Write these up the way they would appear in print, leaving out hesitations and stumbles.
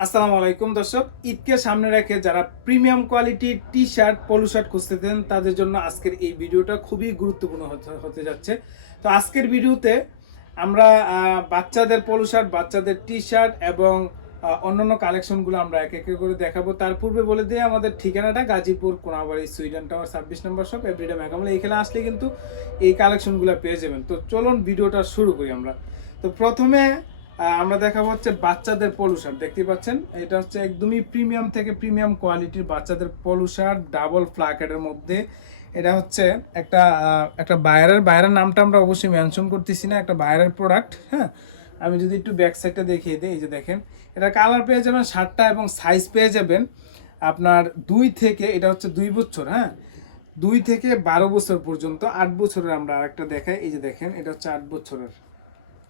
আসসালামু আলাইকুম দর্শক, ঈদকে সামনে রেখে যারা প্রিমিয়াম কোয়ালিটির টি শার্ট পলো শার্ট খুঁজতেছেন তাদের জন্য আজকের এই ভিডিওটা খুবই গুরুত্বপূর্ণ হতে যাচ্ছে। তো আজকের ভিডিওতে আমরা বাচ্চাদের পলো শার্ট, বাচ্চাদের টি শার্ট এবং অন্যান্য কালেকশনগুলো আমরা এক এক করে দেখাবো। তার পূর্বে বলে দিই আমাদের ঠিকানাটা গাজীপুর কোনাবাড়ি সুইডেন টাওয়ার 26 নম্বর শপ এভরিডে মেকামল। এখানে আসলে কিন্তু এই কালেকশনগুলো পেয়ে যাবেন। তো চলুন ভিডিওটা শুরু করি আমরা। তো প্রথমে আমরা দেখাবো হচ্ছে বাচ্চাদের পলো শার্ট। দেখতে পাচ্ছেন এটা হচ্ছে একদমই প্রিমিয়াম থেকে প্রিমিয়াম কোয়ালিটির বাচ্চাদের পলো শার্ট, ডাবল প্লাকেটের মধ্যে। এটা হচ্ছে একটা একটা বাইরের নামটা আমরা অবশ্যই মেনশন করতেছি না, একটা বাইরের প্রোডাক্ট। হ্যাঁ, আমি যদি একটু ব্যাক সাইডটা দেখিয়ে দিই, এই যে দেখেন এটা কালার পেয়ে যাবেন শার্টটা এবং সাইজ পেয়ে যাবেন আপনার 2 থেকে, এটা হচ্ছে 2 বছর, হ্যাঁ 2 থেকে 12 বছর পর্যন্ত। 8 বছরের আমরা আরেকটা দেখাই, এই যে দেখেন এটা হচ্ছে 8 বছরের।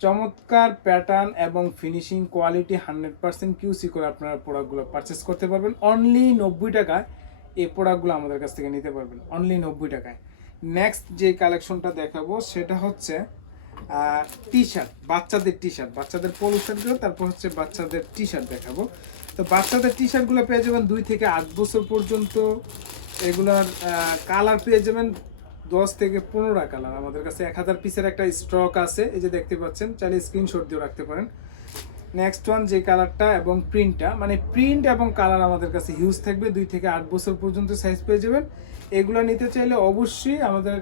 চমৎকার প্যাটার্ন এবং ফিনিশিং কোয়ালিটি 100% কিউসি করে আপনারা প্রোডাক্টগুলো পারচেস করতে পারবেন অনলি 90 টাকায়। এই প্রোডাক্টগুলো আমাদের কাছ থেকে নিতে পারবেন অনলি 90 টাকায়। নেক্সট যে কালেকশনটা দেখাবো সেটা হচ্ছে টি শার্ট, বাচ্চাদের টি শার্ট, বাচ্চাদের পলো শার্টগুলো, তারপর হচ্ছে বাচ্চাদের টি শার্ট দেখাবো। তো বাচ্চাদের টি শার্টগুলো পেয়ে যাবেন 2 থেকে 8 বছর পর্যন্ত। এগুলার কালার পেয়ে যাবেন 10 থেকে 15টা কালার। আমাদের কাছে 1000 পিসের একটা স্টক আছে, এই যে দেখতে পাচ্ছেন, চাইলে স্ক্রিনশট দিয়ে রাখতে পারেন। নেক্সট ওয়ান যে কালারটা এবং প্রিন্টটা, মানে প্রিন্ট এবং কালার আমাদের কাছে হিউজ থাকবে। 2 থেকে 8 বছর পর্যন্ত সাইজ পেয়ে যাবেন। এগুলো নিতে চাইলে অবশ্যই আমাদের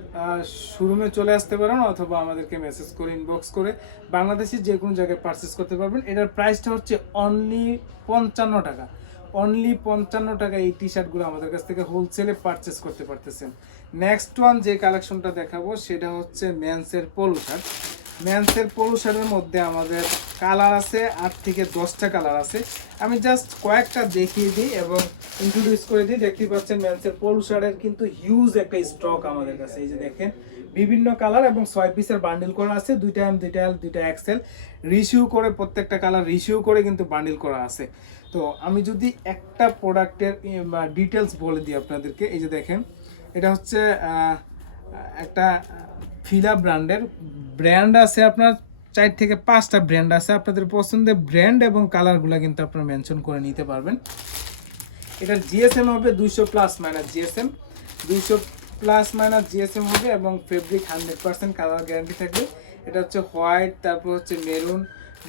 শোরুমে চলে আসতে পারেন অথবা আমাদেরকে মেসেজ করে ইনবক্স করে বাংলাদেশের যে কোনো জায়গায় পারচেস করতে পারবেন। এটার প্রাইসটা হচ্ছে অনলি 55 টাকা। অনলি 55 টাকা এই টি শার্টগুলো আমাদের কাছ থেকে হোলসেলে পারচেস করতে পারতেছেন। নেক্সট ওয়ান যে কালেকশনটা দেখাবো সেটা হচ্ছে মেন্সের পলো শার্ট। মেন্সের পলো শার্টের মধ্যে আমাদের কালার আছে 8 থেকে 10টা কালার আছে। আমি জাস্ট কয়েকটা দেখিয়ে দিই এবং ইন্ট্রোডিউস করে দিই। দেখতে পাচ্ছেন মেন্সের পলো শার্টের কিন্তু হিউজ একটা স্টক আমাদের কাছে। এই যে দেখেন বিভিন্ন কালার এবং 6 পিসের বান্ডিল করা আছে, 2টা এম, 2টা এল, 2টা এক্সেল, রিসিউ করে প্রত্যেকটা কালার রিসিউ করে কিন্তু বান্ডিল করা আছে। তো আমি যদি একটা প্রোডাক্টের ডিটেলস বলে দিই আপনাদেরকে, এই যে দেখেন এটা হচ্ছে একটা ফিলা ব্র্যান্ড আছে আপনার 4 থেকে 5টা ব্র্যান্ড আছে। আপনাদের পছন্দের ব্র্যান্ড এবং কালারগুলো কিন্তু আপনারা মেনশন করে নিতে পারবেন। এটার জিএসএম হবে 200 plus minus GSM, 200 plus minus GSM হবে এবং ফেব্রিক 100% কালার গ্যারান্টি থাকবে। এটা হচ্ছে হোয়াইট, তারপর হচ্ছে মেরুন,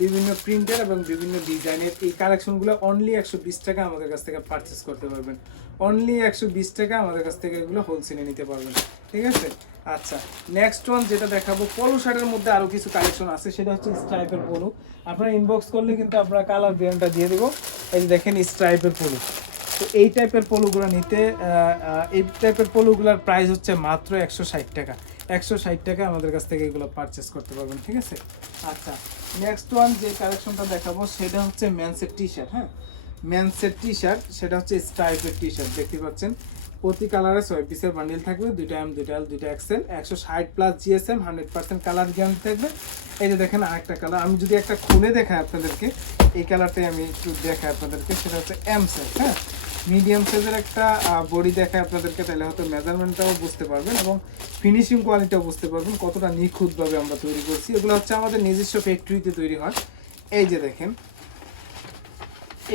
বিভিন্ন প্রিন্টার এবং বিভিন্ন ডিজাইনের এই কালেকশনগুলো অনলি 120 টাকা আমাদের কাছ থেকে পারচেস করতে পারবেন। অনলি 120 টাকা আমাদের কাছ থেকে এগুলো হোলসেলে নিতে পারবেন, ঠিক আছে। আচ্ছা, নেক্সট ওয়ান যেটা দেখাবো, পলো শার্টের মধ্যে আরও কিছু কালেকশন আছে, সেটা হচ্ছে স্ট্রাইপের পলো। আপনারা ইনবক্স করলে কিন্তু আমরা কালার ব্র্যান্ডটা দিয়ে দেবো। এই যে দেখেন স্ট্রাইপের পলো। তো এই টাইপের পলোগুলো নিতে এই টাইপের পলোগুলোর প্রাইস হচ্ছে মাত্র 160 টাকা। 160 টাকা আমাদের কাছ থেকে এগুলো পারচেস করতে পারবেন, ঠিক আছে। আচ্ছা, নেক্সট ওয়ান যে কালেকশনটা দেখাবো সেটা হচ্ছে মেন্সের টি শার্ট। হ্যাঁ, মেন্সের টি শার্ট, সেটা হচ্ছে স্ট্রাইপের টি শার্ট। দেখতে পাচ্ছেন প্রতি কালারে 6 পিসের বান্ডিল থাকবে, 2টা এম, 2টা এল, 2টা XL, 160 plus GSM, 100% colour guarantee থাকবে। এই যে দেখেন আরেকটা কালার, আমি যদি একটা খুলে দেখাই আপনাদেরকে, এই কালারটাই আমি একটু দেখাই আপনাদেরকে, সেটা হচ্ছে এম সাইজ। হ্যাঁ, মিডিয়াম সাইজের একটা বডি দেখায় আপনাদেরকে, তাহলে হয়তো মেজারমেন্টটাও বুঝতে পারবেন এবং ফিনিশিং কোয়ালিটিও বুঝতে পারবেন কতটা নিখুঁতভাবে আমরা তৈরি করছি। এগুলো হচ্ছে আমাদের নিজস্ব ফ্যাক্টরিতে তৈরি হয়। এই যে দেখেন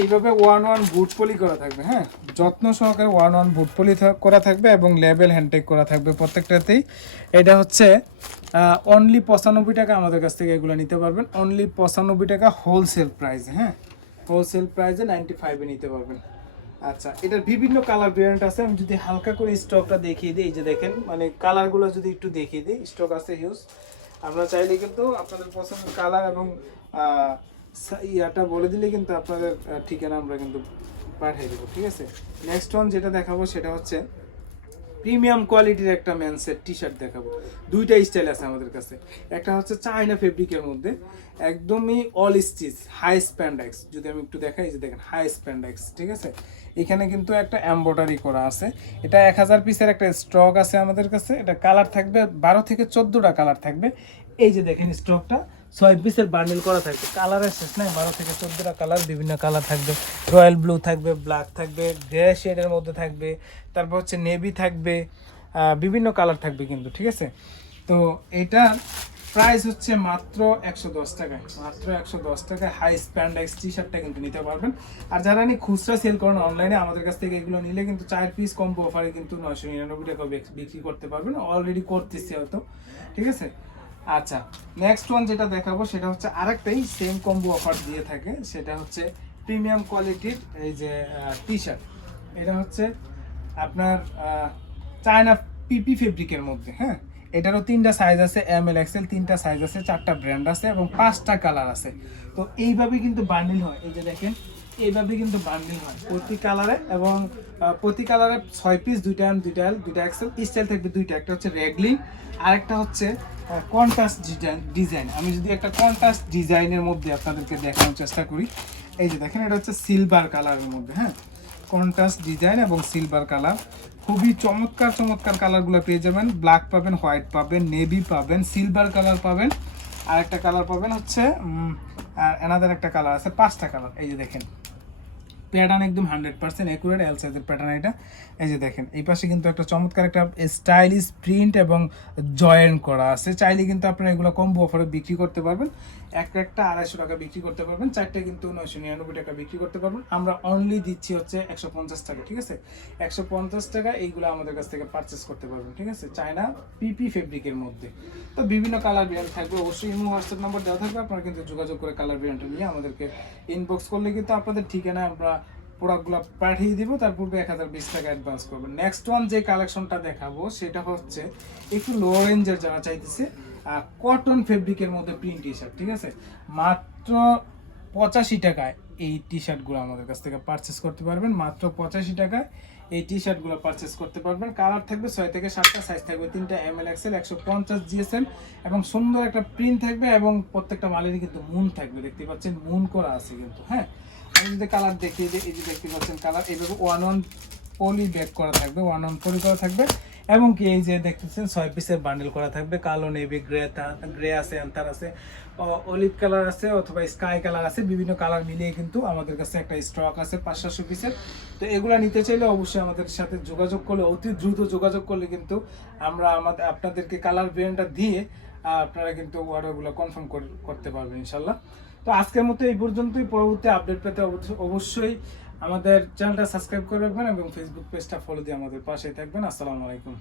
এইভাবে 1-1 বুট পলি করা থাকবে। হ্যাঁ, যত্ন সহকারে 1-1 বুট পলি করা থাকবে এবং লেবেল হ্যান্ডটেক করা থাকবে প্রত্যেকটাতেই। এটা হচ্ছে অনলি 95 টাকা আমাদের কাছ থেকে এগুলো নিতে পারবেন। অনলি 95 টাকা হোলসেল প্রাইস। হ্যাঁ, হোলসেল প্রাইসে 95-এ নিতে পারবেন। আচ্ছা, এটার বিভিন্ন কালার ভেরিয়েন্ট আছে। আমি যদি হালকা করে স্টকটা দেখিয়ে দিই, এই যে দেখেন, মানে কালারগুলো যদি একটু দেখিয়ে দিই, স্টক আছে হিউজ। আমরা চাইলে কিন্তু আপনাদের পছন্দের কালার এবং ইয়াটা বলে দিলে কিন্তু আপনাদের ঠিকানা আমরা কিন্তু পাঠিয়ে দেবো, ঠিক আছে। নেক্সট ওয়ান যেটা দেখাবো সেটা হচ্ছে প্রিমিয়াম কোয়ালিটির একটা মেন্সের টি শার্ট দেখাবো। 2টা স্টাইল আছে আমাদের কাছে। একটা হচ্ছে চায়না ফেব্রিকের মধ্যে একদমই অল স্টিচ হাই স্প্যান্ডেক্স। যদি আমি একটু দেখাই, যে দেখেন হাই স্প্যান্ডেক্স, ঠিক আছে। এখানে কিন্তু একটা এমব্রয়ডারি করা আছে। এটা 1000 পিসের একটা স্টক আছে আমাদের কাছে। এটা কালার থাকবে 12 থেকে 14টা কালার থাকবে। এই যে দেখেন স্টকটা 6 পিসের বান্ডেল করা থাকবে। কালারের শেষ নাই, 12 থেকে 14টা কালার, বিভিন্ন কালার থাকবে। রয়্যাল ব্লু থাকবে, ব্ল্যাক থাকবে, গ্রে শেডের মধ্যে থাকবে, তারপর হচ্ছে নেভি থাকবে, বিভিন্ন কালার থাকবে কিন্তু, ঠিক আছে। তো এটা প্রাইস হচ্ছে মাত্র 110 টাকায়, মাত্র 110 টাকায় হাই স্প্যান্ডেক্স টি শার্টটা কিন্তু নিতে পারবেন। আর যারা নিয়ে খুচরা সেল করেন অনলাইনে, আমাদের কাছ থেকে এগুলো নিলে কিন্তু 4 পিস কম্বো অফারে কিন্তু 999 টাকা বিক্রি করতে পারবেন, অলরেডি করতেছি হয়তো, ঠিক আছে। আচ্ছা, নেক্সট ওয়ান যেটা দেখাবো সেটা হচ্ছে আরেকটাই সেম কম্বো অফার দিয়ে থাকে, সেটা হচ্ছে প্রিমিয়াম কোয়ালিটির এই যে টি শার্ট। এটা হচ্ছে আপনার চায়না পিপি ফেব্রিকের মধ্যে, হ্যাঁ। এটারও 3টা সাইজ আছে, এম এল এক্সেল, 3টা সাইজ আছে, 4টা ব্র্যান্ড আছে এবং 5টা কালার আছে। তো এইভাবে কিন্তু বান্ডিল হয়, এই যে দেখেন এইভাবে কিন্তু বান্ডিল হয় প্রতি কালারে, এবং প্রতি কালারে 6 পিস, 2টা এম, 2টা এল, 2টা এক্সেল, স্টাইল থাকবে 2টা, একটা হচ্ছে রেগলিং আর একটা হচ্ছে কন্ট্রাস্ট ডিজাইন। আমি যদি একটা কন্ট্রাস্ট ডিজাইনের মধ্যে আপনাদেরকে দেখানোর চেষ্টা করি, এই যে দেখেন এটা হচ্ছে সিলভার কালারের মধ্যে, হ্যাঁ, কন্ট্রাস্ট ডিজাইন এবং সিলভার কালার, খুবই চমৎকার চমৎকার কালারগুলো পেয়ে যাবেন। ব্ল্যাক পাবেন, হোয়াইট পাবেন, নেভি পাবেন, সিলভার কালার পাবেন, আর একটা কালার পাবেন হচ্ছে আর এনাদার একটা কালার আছে, 5টা কালার। এই যে দেখেন প্যাটার্ন একদম 100% অ্যাকুরেট এল সাইজের প্যাটার্ন এটা। এই যে দেখেন এই পাশে কিন্তু একটা চমৎকার একটা স্টাইলিশ প্রিন্ট এবং জয়েন্ট করা আছে। চাইলে কিন্তু আপনারা এগুলো কম্বো অফারে বিক্রি করতে পারবেন, একটা 250 টাকা বিক্রি করতে পারবেন, 4টা কিন্তু 999 টাকা বিক্রি করতে পারবেন। আমরা অনলি দিচ্ছি হচ্ছে 150 টাকা, ঠিক আছে। 150 টাকা এইগুলো আমাদের কাছ থেকে পারচেস করতে পারবেন, ঠিক আছে, চায়না পিপি ফেব্রিকের মধ্যে। তো বিভিন্ন কালার ভেরিয়েন্ট থাকবে, অবশ্যই ইমো হোয়াটসঅ্যাপ নাম্বার দেওয়া থাকবে, আপনারা কিন্তু যোগাযোগ করে কালার ভেরিয়েন্ট নিয়ে আমাদেরকে ইনবক্স করলে কিন্তু আপনাদের ঠিকানায় আমরা প্রোডাক্টগুলো পাঠিয়ে দিব, তার পূর্বে 1020 টাকা অ্যাডভান্স করবেন। নেক্সট ওয়ান যে কালেকশনটা দেখাবো সেটা হচ্ছে একটু লো রেঞ্জের যারা চাইতেছে কটন ফেব্রিকের মধ্যে প্রিন্ট টি শার্ট, ঠিক আছে, মাত্র 85 টাকায় এই টি শার্টগুলো আমাদের কাছ থেকে পারচেস করতে পারবেন। মাত্র 85 টাকায় এই টি শার্টগুলো পারচেস করতে পারবেন। কালার থাকবে 6 থেকে 7টা, সাইজ থাকবে 3টা এম এল এক্সেল, 150 জিএসএম এবং সুন্দর একটা প্রিন্ট থাকবে এবং প্রত্যেকটা মালেরই কিন্তু মুন থাকবে, দেখতে পাচ্ছেন মুন করা আছে কিন্তু, হ্যাঁ। আমি যদি কালার দেখিয়ে দিই, এই যে দেখতে পাচ্ছেন কালার এইভাবে 1-1 পলি ব্যাক করা থাকবে, 1-1 পলি করা থাকবে এবং কি এই যে দেখতেছেন 6 পিসের বান্ডেল করা থাকবে। কালো, নেভি, গ্রে আছে, অ্যান্থার আছে, অলিভ কালার আছে অথবা স্কাই কালার আছে, বিভিন্ন কালার মিলিয়ে কিন্তু আমাদের কাছে একটা স্টক আছে 500 পিসের। তো এগুলো নিতে চাইলে অবশ্যই আমাদের সাথে যোগাযোগ করলে, অতি দ্রুত যোগাযোগ করলে কিন্তু আমরা আপনাদেরকে কালার ভেরিয়েন্টটা দিয়ে আপনারা কিন্তু অর্ডারগুলো কনফার্ম করতে পারবেন ইনশাল্লাহ। তো আজকের মতো এই পর্যন্তই। পরবর্তী আপডেট পেতে অবশ্যই আমাদের চ্যানেলটা সাবস্ক্রাইব করে রাখবেন এবং ফেসবুক পেজটা ফলো দিয়ে আমাদের পাশে থাকবেন। আসসালামু আলাইকুম।